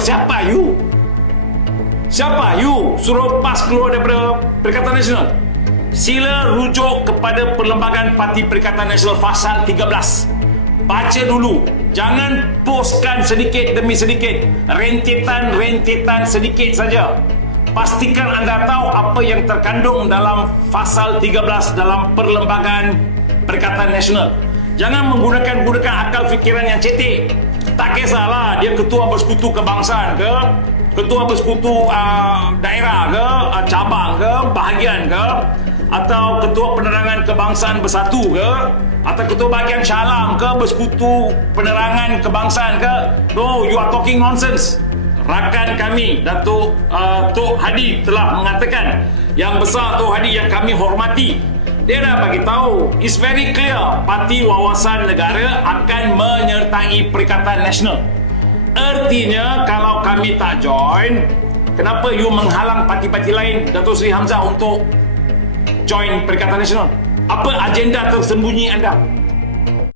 siapa you? Siapa you suruh PAS keluar daripada Perikatan Nasional? Sila rujuk kepada Perlembagaan Parti Perikatan Nasional Fasal 13. Baca dulu. Jangan postkan sedikit demi sedikit. Rentetan sedikit saja. Pastikan anda tahu apa yang terkandung dalam Fasal 13 dalam Perlembagaan Perikatan Nasional. Jangan menggunakan akal fikiran yang cetek. Tak kisahlah dia ketua bersekutu kebangsaan ke, ketua bersekutu daerah ke, cabang ke, bahagian ke, atau ketua penerangan kebangsaan bersatu ke, atau ketua bahagian Syalam ke, bersekutu penerangan kebangsaan ke. No, you are talking nonsense. Rakan kami, Datuk Tok Hadi telah mengatakan, yang besar Tok Hadi yang kami hormati, dia dah bagi tahu, it's very clear, Parti Wawasan Negara akan menyertai Perikatan Nasional. Artinya kalau kami tak join, kenapa you menghalang parti-parti lain, Datuk Seri Hamzah, untuk join Perikatan Nasional? Apa agenda tersembunyi anda?